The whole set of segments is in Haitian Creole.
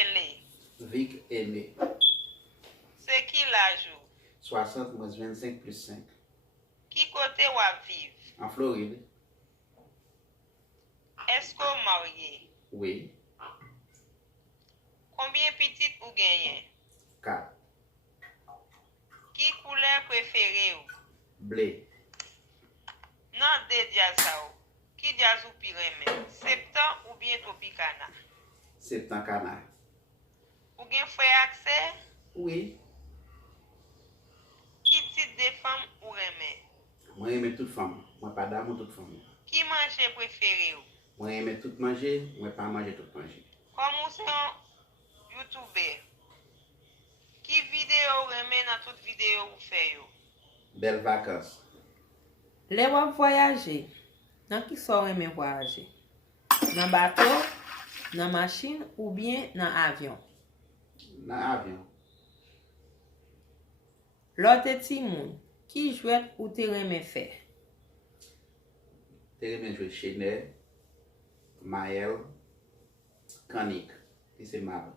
rele? Vic Aimé. Se ki l'aj ou? 60 moins 25 plus 5. Ki kote wap viv? En Floride. Esko marye? Oui. Combien pitit ou genyen? 4. Ki couleur prefere ou? Blé. Nan de jazz sa ou, ki jazz ou pi remen? Septan ou bien Tropicana? Septan Canard. Ou gen fwe akse? Oui. Ki tit de fam ou remen? Moi aime toute femme. Moi pas d'amour toute femme. Ki manje prefere ou? Moi aime tout manger. Moi pas manger tout manger. Kom ou se yon YouTuber, ki video ou remen nan tout video ou fe yo? Belles vacances. Le wap voyaje, nan ki so reme voyaje? Nan bato, nan machine ou bien nan avyon? Dans avion. Lote ti moun, ki jwet ou te reme fe? Te remen jouer Chanel, Maël, Kanik. Qui c'est Maroc.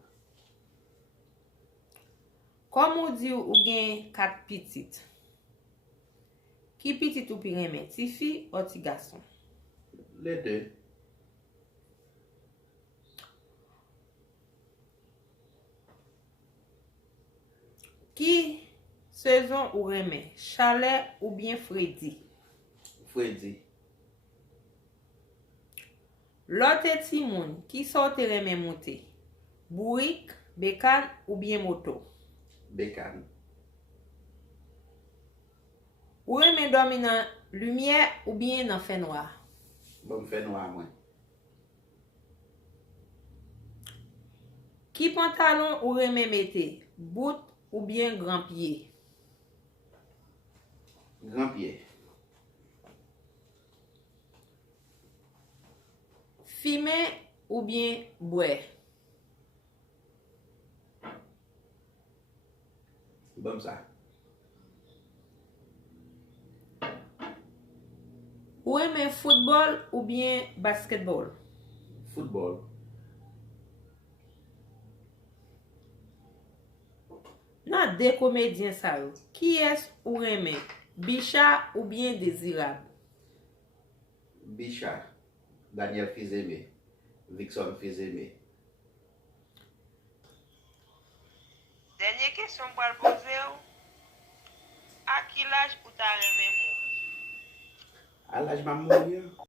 Kom ou di ou gen 4 pitit? Ki pitit ou pi reme, ti fi ou ti gason? Les deux. Ki sezon ou reme, chale ou bien fredi? Freddy. Lote ti moun, ki so te reme monte? Bourik, bekan ou bien moto? Bécane. Ou reme dormi nan lumière ou bien nan fe noir? Bon, me fait noir, moi. Ki pantalon ou reme mette? Bout ou bien grand pied? Grand pied. Fime ou bien bwe? Bon, ça. Ou reme football ou bien basketball? Football. Nan de komedyen sa yo, ki es ou reme? Bicha ou bien Désirable? Bichard. Daniel Fils-Aimé. Vixon Fils-Aimé. Denye kesyon pou al pose ou? A ki l'aj ou ta reme mou? À l'âge de ma mourir.